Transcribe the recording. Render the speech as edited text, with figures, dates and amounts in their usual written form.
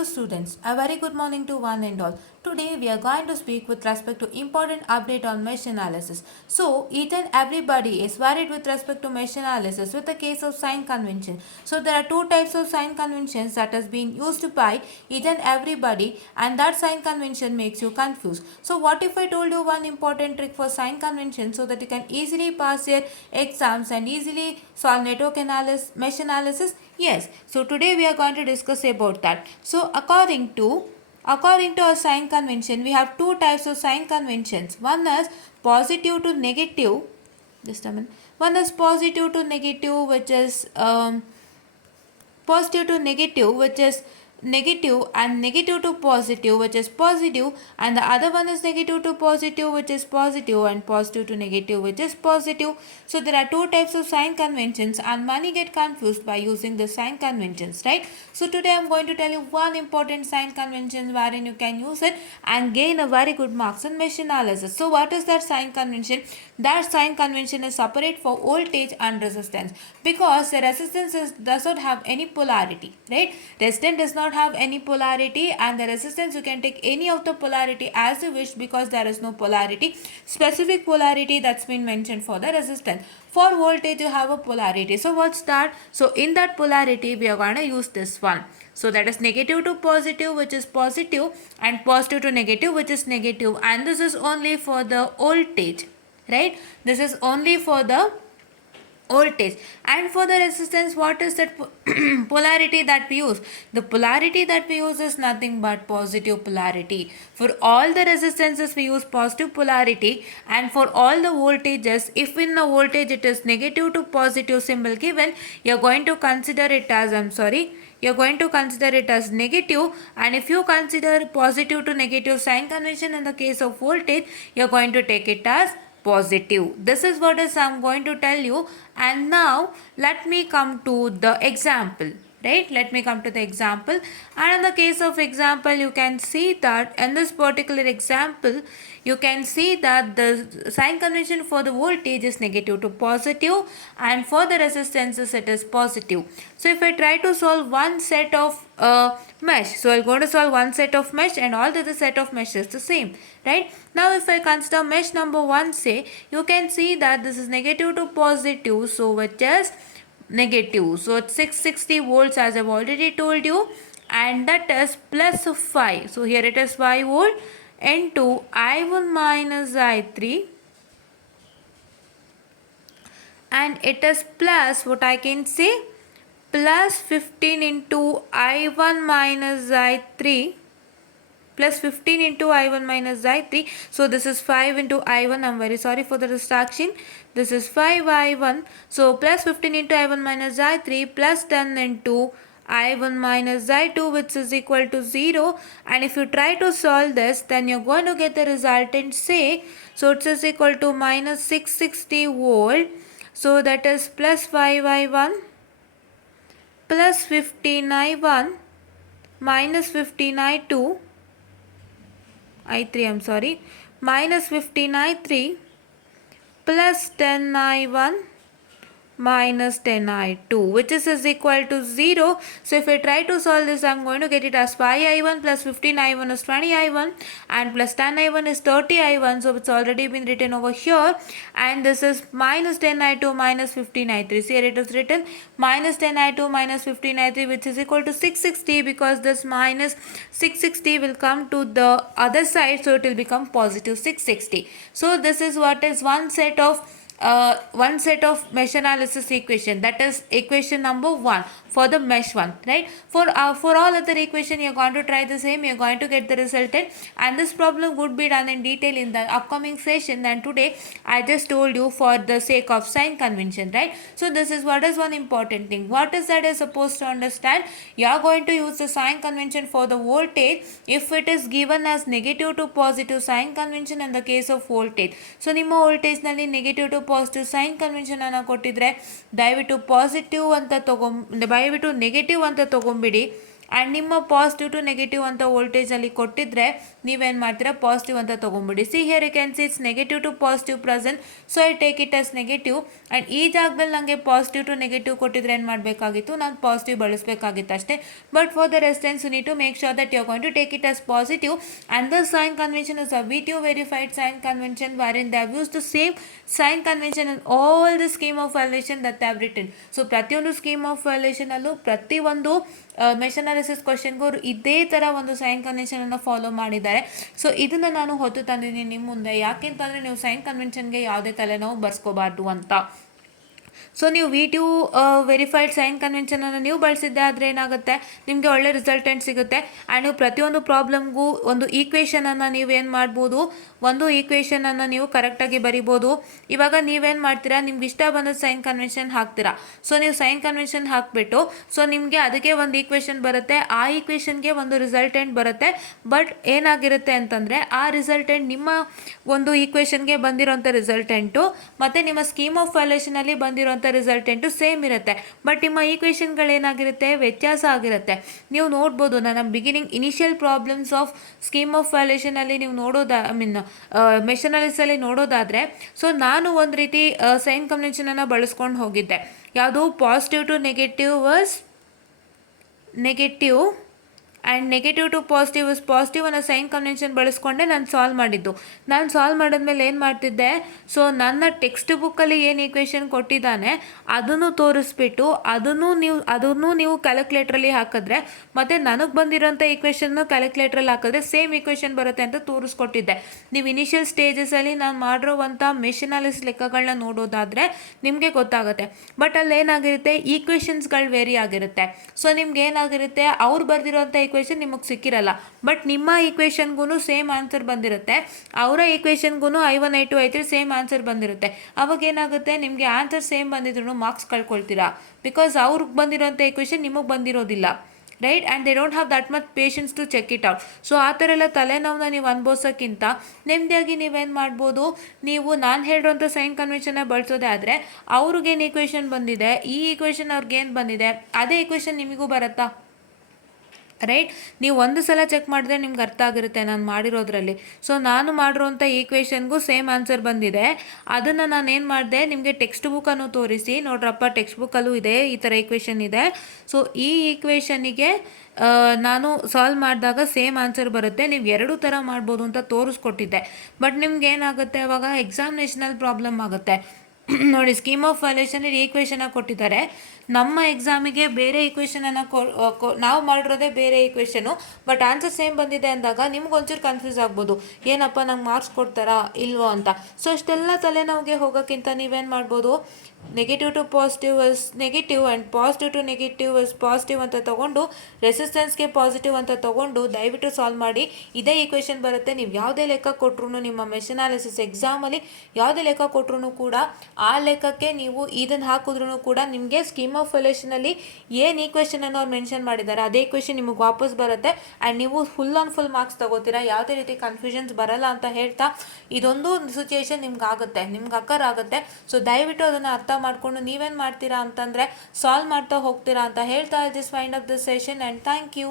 Hello students, a very good morning to one and all. Today we are going to speak with respect to important update on mesh analysis. So each and everybody is worried with respect to mesh analysis with the case of sign convention. So there are two types of sign conventions that is being used by each and everybody, and that sign convention makes you confused. So what if I told you one important trick for sign convention so that you can easily pass your exams and easily solve network analysis, mesh analysis? Yes, so today we are going to discuss about that. So according to a sign convention, we have two types of sign conventions. One is positive to negative. Just a minute. One is positive to negative, which is positive to negative, which is negative, and negative to positive, which is positive, and the other one is negative to positive, which is positive, and positive to negative, which is positive. So there are two types of sign conventions, and many get confused by using the sign conventions, right? So today I'm going to tell you one important sign convention wherein you can use it and gain a very good marks in mesh analysis. So what is that sign convention? That sign convention is separate for voltage and resistance, because the resistance does not have any polarity, right? Resistance does not have any polarity, and the resistance you can take any of the polarity as you wish, because there is no polarity, specific polarity that's been mentioned for the resistance. For voltage you have a polarity. So what's that? So in that polarity we are going to use this one. So that is negative to positive, which is positive, and positive to negative, which is negative, and this is only for the voltage, right? This is only for the voltage. And for the resistance, what is that polarity that we use? The polarity that we use is nothing but positive polarity. For all the resistances we use positive polarity, and for all the voltages, if in the voltage it is negative to positive symbol given, you are going to consider it as, you're going to consider it as negative, and if you consider positive to negative sign convention in the case of voltage, you're going to take it as positive. This is what is I'm going to tell you. And now let me come to the example, right? Let me come to the example. And in the case of example, you can see that in this particular example, you can see that the sign convention for the voltage is negative to positive, and for the resistances it is positive. So if I try to solve one set of mesh, so I'm going to solve one set of mesh, and all the other set of mesh is the same, right? Now if I consider mesh number 1, say, you can see that this is negative to positive, so which is negative. So it's 660 volts, as I've already told you, and that is plus 5. So here it is 5 volt into I1 minus I3, and it is plus, what I can say, plus 15 into I1 minus I3, plus 15 into I1 minus I3. So this is 5 into I1. I'm very sorry for the distraction. This is 5 I1. So plus 15 into I1 minus I3 plus 10 into I1 minus I2, which is equal to 0. And if you try to solve this, then you're going to get the resultant, say, so it is equal to minus 660 volt. So that is plus 5 I1 plus 15 I1 minus 15 I2, minus 15 I3 plus 10 I1 minus 10 I2, which is equal to 0. So if I try to solve this, I'm going to get it as 5 I1 plus 15 I1 is 20 I1, and plus 10 I1 is 30 I1. So it's already been written over here, and this is minus 10 I2 minus 15 I3. So here it is written minus 10 I2 minus 15 I3, which is equal to 660, because this minus 660 will come to the other side, so it will become positive 660. So this is what is one set of mesh analysis equation, that is equation number 1 for the mesh one, right? For all other equation, you're going to try the same, you're going to get the resultant, and this problem would be done in detail in the upcoming session. And today I just told you for the sake of sign convention, right? So this is what is one important thing. What is that you're supposed to understand? You are going to use the sign convention for the voltage if it is given as negative to positive sign convention in the case of voltage. So ನಿಮ್ಮ voltage ನಲ್ಲಿ negative to positive sign convention ಅನ್ನು ಕೊಟ್ಟಿದ್ರೆ ದಯವಿಟ್ಟು ಪಾಸಿಟಿವ್ ಅಂತ ದಯವಿಟ್ಟು negative ಅಂತ ತಗೊಂಬಿಡಿ, and ನಿಮ್ಮ ಪಾಸಿಟಿವ್ ಟು ನೆಗೆಟಿವ್ ಅಂತ ವೋಲ್ಟೇಜಲ್ಲಿ ಕೊಟ್ಟಿದ್ರೆ ನೀವೇನು ಮಾಡ್ತೀರಾ ಪಾಸಿಟಿವ್ ಅಂತ ತೊಗೊಂಬಿಡಿ. See here you can see it's negative to positive present, so I take it as negative. And ಈ ಜಾಗದಲ್ಲಿ ನನಗೆ ಪಾಸಿಟಿವ್ ಟು ನೆಗೆಟಿವ್ ಕೊಟ್ಟಿದ್ರೆ ಏನು ಮಾಡಬೇಕಾಗಿತ್ತು, ನಾನು ಪಾಸಿಟಿವ್ ಬಳಸಬೇಕಾಗಿತ್ತು ಅಷ್ಟೇ. But for the resistance you need to make sure that you are going to take it as positive. And the sign convention is a VTO verified sign convention wherein they have used the same sign convention in all the scheme of violation that they have written. So ಪ್ರತಿಯೊಂದು scheme of violation ಅಲ್ಲೂ ಪ್ರತಿಯೊಂದು mesh analysis ಕ್ವಶನ್ಗೂ ಅವರು ಇದೇ ಥರ ಒಂದು ಸೈನ್ ಕನ್ವೆನ್ಷನನ್ನು ಫಾಲೋ ಮಾಡಿದ್ದಾರೆ. ಸೊ ಇದನ್ನು ನಾನು ಹೊತ್ತು ತಂದಿದ್ದೀನಿ ನಿಮ್ಮ ಮುಂದೆ. ಯಾಕೆಂತಂದರೆ ನೀವು ಸೈನ್ ಕನ್ವೆನ್ಷನ್ಗೆ ಯಾವುದೇ ತಲೆನೋವು ಬರ್ಸ್ಕೋಬಾರ್ದು ಅಂತ. ಸೊ ನೀವು VTO ವೆರಿಫೈಡ್ ಸೈನ್ ಕನ್ವೆನ್ಷನನ್ನು ನೀವು ಬಳಸಿದ್ದೆ ಆದರೆ ಏನಾಗುತ್ತೆ, ನಿಮಗೆ ಒಳ್ಳೆ ರಿಸಲ್ಟೆಂಟ್ ಸಿಗುತ್ತೆ. ಆ್ಯಂಡ್ ನೀವು ಪ್ರತಿಯೊಂದು ಪ್ರಾಬ್ಲಮ್ಗೂ ಒಂದು ಈಕ್ವೇಷನನ್ನು ನೀವೇನು ಮಾಡ್ಬೋದು, ಒಂದು ಈಕ್ವೇಷನನ್ನು ನೀವು ಕರೆಕ್ಟಾಗಿ ಬರಿಬೋದು. ಇವಾಗ ನೀವೇನು ಮಾಡ್ತೀರಾ, ನಿಮ್ಗೆ ಇಷ್ಟ ಬಂದ ಸೈನ್ ಕನ್ವೆನ್ಷನ್ ಹಾಕ್ತೀರಾ. ಸೊ ನೀವು ಸೈನ್ ಕನ್ವೆನ್ಷನ್ ಹಾಕಿಬಿಟ್ಟು ಸೊ ನಿಮಗೆ ಅದಕ್ಕೆ ಒಂದು ಈಕ್ವೇಷನ್ ಬರುತ್ತೆ, ಆ ಈಕ್ವೇಷನ್ಗೆ ಒಂದು ರಿಸಲ್ಟೆಂಟ್ ಬರುತ್ತೆ. ಬಟ್ ಏನಾಗಿರುತ್ತೆ ಅಂತಂದರೆ ಆ ರಿಸಲ್ಟೆಂಟ್ ನಿಮ್ಮ ಒಂದು ಈಕ್ವೇಷನ್ಗೆ ಬಂದಿರೋಂಥ ರಿಸಲ್ಟೆಂಟು ಮತ್ತು ನಿಮ್ಮ ಸ್ಕೀಮ್ ಆಫ್ ವೈಲೇಷನಲ್ಲಿ ಬಂದಿರೋಂಥ ರಿಸಲ್ಟೆಂಟು ಸೇಮ್ ಇರುತ್ತೆ. ಬಟ್ ನಿಮ್ಮ ಈಕ್ವೇಷನ್ಗಳೇನಾಗಿರುತ್ತೆ, ವ್ಯತ್ಯಾಸ ಆಗಿರುತ್ತೆ. ನೀವು ನೋಡ್ಬೋದು, ನನ್ನ beginning initial problems of scheme of ವೈಲೇಷನಲ್ಲಿ ನೀವು ಮೆಶ್ ಅನಾಲಿಸಿಸಲ್ಲಿ ನೋಡೋದಾದರೆ, ಸೊ ನಾನು ಒಂದು ರೀತಿ ಸೈನ್ ಕನ್ವೆನ್ಷನನ್ನು ಬಳಸ್ಕೊಂಡು ಹೋಗಿದ್ದೆ. ಯಾವುದು positive to negative was negative and negative to positive is positive ಅನ್ನೋ ಸೈನ್ ಕನ್ವೆನ್ಷನ್ ಬಳಸ್ಕೊಂಡೆ ನಾನು ಸಾಲ್ವ್ ಮಾಡಿದ್ದು. ನಾನು ಸಾಲ್ವ್ ಮಾಡಿದ್ಮೇಲೆ ಏನು ಮಾಡ್ತಿದ್ದೆ, ಸೊ ನನ್ನ ಟೆಕ್ಸ್ಟ್ ಬುಕ್ಕಲ್ಲಿ ಏನು ಈಕ್ವೇಷನ್ ಕೊಟ್ಟಿದ್ದಾನೆ ಅದನ್ನು ತೋರಿಸ್ಬಿಟ್ಟು ಅದನ್ನು ನೀವು ಕ್ಯಾಲ್ಕುಲೇಟ್ರಲ್ಲಿ ಹಾಕಿದ್ರೆ ಮತ್ತು ನನಗೆ ಬಂದಿರೋಂಥ ಈಕ್ವೇಷನ್ನು ಕ್ಯಾಲ್ಕುಲೇಟ್ರಲ್ಲಿ ಹಾಕಿದ್ರೆ ಸೇಮ್ ಈಕ್ವೇಷನ್ ಬರುತ್ತೆ ಅಂತ ತೋರಿಸ್ಕೊಟ್ಟಿದ್ದೆ. ನೀವು ಇನಿಷಿಯಲ್ ಸ್ಟೇಜಸಲ್ಲಿ ನಾನು ಮಾಡಿರುವಂಥ ಮೆಶ್ ಅನಾಲಿಸಿಸ್ ಲೆಕ್ಕಗಳನ್ನ ನೋಡೋದಾದರೆ ನಿಮಗೆ ಗೊತ್ತಾಗುತ್ತೆ. ಬಟ್ ಅಲ್ಲಿ ಏನಾಗಿರುತ್ತೆ, ಈಕ್ವೇಷನ್ಸ್ಗಳು ವೇರಿ ಆಗಿರುತ್ತೆ. ಸೊ ನಿಮ್ಗೆ ಏನಾಗಿರುತ್ತೆ, ಅವ್ರು ಬರೆದಿರೋಂಥ ಈಕ್ವೇಷನ್ ನಿಮಗೆ ಸಿಕ್ಕಿರಲ್ಲ, ಬಟ್ ನಿಮ್ಮ ಈಕ್ವೇಷನ್ಗೂ ಸೇಮ್ ಆನ್ಸರ್ ಬಂದಿರುತ್ತೆ, ಅವರ ಈಕ್ವೇಷನ್ಗೂ I1 I2 I3 same answer ಬಂದಿರುತ್ತೆ. ಅವಾಗ ಏನಾಗುತ್ತೆ, ನಿಮಗೆ ಆನ್ಸರ್ ಸೇಮ್ ಬಂದಿದ್ರು ಮಾರ್ಕ್ಸ್ ಕಳ್ಕೊಳ್ತೀರಾ, ಬಿಕಾಸ್ ಅವ್ರಿಗೆ ಬಂದಿರೋಂಥ ಈಕ್ವೇಷನ್ ನಿಮಗೆ ಬಂದಿರೋದಿಲ್ಲ, right. And they don't have that much patience to check it out. So ಆ ಥರ ಎಲ್ಲ ತಲೆನೋವನ್ನ ನೀವು ಅನ್ಭವಿಸೋಕ್ಕಿಂತ ನೆಮ್ಮದಿಯಾಗಿ ನೀವೇನು ಮಾಡ್ಬೋದು, ನೀವು ನಾನು ಹೇಳಿರೋಂಥ ಸೈನ್ ಕನ್ವೆನ್ಷನ್ನ ಬಳಸೋದೇ ಆದರೆ ಅವ್ರಿಗೇನು ಈಕ್ವೇಷನ್ ಬಂದಿದೆ, ಈ ಈಕ್ವೇಷನ್ ಅವ್ರಿಗೇನು ಬಂದಿದೆ ಅದೇ ಈಕ್ವೇಷನ್ ನಿಮಗೂ ಬರುತ್ತಾ, ರೈಟ್. ನೀವು ಒಂದು ಸಲ ಚೆಕ್ ಮಾಡಿದ್ರೆ ನಿಮ್ಗೆ ಅರ್ಥ ಆಗಿರುತ್ತೆ ನಾನು ಮಾಡಿರೋದ್ರಲ್ಲಿ. ಸೊ ನಾನು ಮಾಡಿರೋಂಥ ಈಕ್ವೇಷನ್ಗೂ ಸೇಮ್ ಆನ್ಸರ್ ಬಂದಿದೆ. ಅದನ್ನು ನಾನು ಏನು ಮಾಡಿದೆ, ನಿಮಗೆ ಟೆಕ್ಸ್ಟ್ ಬುಕ್ಕನ್ನು ತೋರಿಸಿ, ನೋಡ್ರಪ್ಪ ಟೆಕ್ಸ್ಟ್ ಬುಕ್ಕಲ್ಲೂ ಇದೆ ಈ ಥರ ಈಕ್ವೇಷನ್ ಇದೆ. ಸೊ ಈ ಈಕ್ವೇಷನಿಗೆ ನಾನು ಸಾಲ್ವ್ ಮಾಡಿದಾಗ ಸೇಮ್ ಆನ್ಸರ್ ಬರುತ್ತೆ, ನೀವು ಎರಡೂ ಥರ ಮಾಡ್ಬೋದು ಅಂತ ತೋರಿಸ್ಕೊಟ್ಟಿದ್ದೆ. ಬಟ್ ನಿಮ್ಗೆ ಏನಾಗುತ್ತೆ, ಅವಾಗ ಎಕ್ಸಾಮಿನೇಷನಲ್ಲಿ ಪ್ರಾಬ್ಲಮ್ ಆಗುತ್ತೆ. ನೋಡಿ, ಸ್ಕೀಮ್ ಆಫ್ ವೈಲೇಷನಲ್ಲಿ ಈಕ್ವೇಷನ್ನ ಕೊಟ್ಟಿದ್ದಾರೆ, ನಮ್ಮ ಎಕ್ಸಾಮಿಗೆ ಬೇರೆ ಈಕ್ವೇಷನನ್ನು ನಾವು ಮಾಡಿರೋದೇ ಬೇರೆ ಈಕ್ವೇಷನು, ಬಟ್ ಆನ್ಸರ್ ಸೇಮ್ ಬಂದಿದೆ ಅಂದಾಗ ನಿಮ್ಗೆ ಒಂಚೂರು ಕನ್ಫ್ಯೂಸ್ ಆಗ್ಬೋದು, ಏನಪ್ಪ ನಂಗೆ ಮಾರ್ಕ್ಸ್ ಕೊಡ್ತಾರಾ ಇಲ್ವೋ ಅಂತ. ಸೊ ಅಷ್ಟೆಲ್ಲ ತಲೆನೋವಿಗೆ ಹೋಗೋಕ್ಕಿಂತ ನೀವೇನು ಮಾಡ್ಬೋದು, negative to positive is negative and positive to negative is positive ಅಂತ ತೊಗೊಂಡು ರೆಸಿಸ್ಟೆನ್ಸ್ಗೆ ಪಾಸಿಟಿವ್ ಅಂತ ತೊಗೊಂಡು ದಯವಿಟ್ಟು ಸಾಲ್ವ್ ಮಾಡಿ. ಇದೇ ಈಕ್ವೇಷನ್ ಬರುತ್ತೆ. ನೀವು ಯಾವುದೇ ಲೆಕ್ಕ ಕೊಟ್ಟರು, ನಿಮ್ಮ ಮೆಶ್ ಅನಾಲಿಸಿಸ್ ಎಕ್ಸಾಮಲ್ಲಿ ಯಾವುದೇ ಲೆಕ್ಕ ಕೊಟ್ಟರು ಕೂಡ ಆ ಲೆಕ್ಕಕ್ಕೆ ನೀವು ಇದನ್ನು ಹಾಕಿದ್ರೂ ಕೂಡ ನಿಮಗೆ ಸ್ಕೀಮ್ ಆಫ್ ವೈಲೇಷನಲ್ಲಿ ಏನು ಈಕ್ವೇಷನನ್ನು ಅವ್ರು ಮೆನ್ಷನ್ ಮಾಡಿದ್ದಾರೆ ಅದೇ ಈಕ್ವೇಷನ್ ನಿಮಗೆ ವಾಪಸ್ ಬರುತ್ತೆ. ಆ್ಯಂಡ್ ನೀವು ಫುಲ್ ಆನ್ ಫುಲ್ ಮಾರ್ಕ್ಸ್ ತೊಗೋತೀರಾ, ಯಾವುದೇ ರೀತಿ ಕನ್ಫ್ಯೂಷನ್ಸ್ ಬರಲ್ಲ ಅಂತ ಹೇಳ್ತಾ, ಇದೊಂದು ಸಿಚುಯೇಷನ್ ನಿಮ್ಗೆ ಆಗುತ್ತೆ, ನಿಮ್ಗೆ ಅಕ್ಕರ್ ಆಗುತ್ತೆ. ಸೊ ದಯವಿಟ್ಟು ಅದನ್ನು ಅರ್ಥ ಮಾಡಿಕೊಂಡು ನೀವೇನು ಮಾಡ್ತೀರಾ ಅಂತಂದರೆ ಸಾಲ್ವ್ ಮಾಡ್ತಾ ಹೋಗ್ತೀರಾ ಅಂತ ಹೇಳ್ತಾ, this wind up this session and thank you.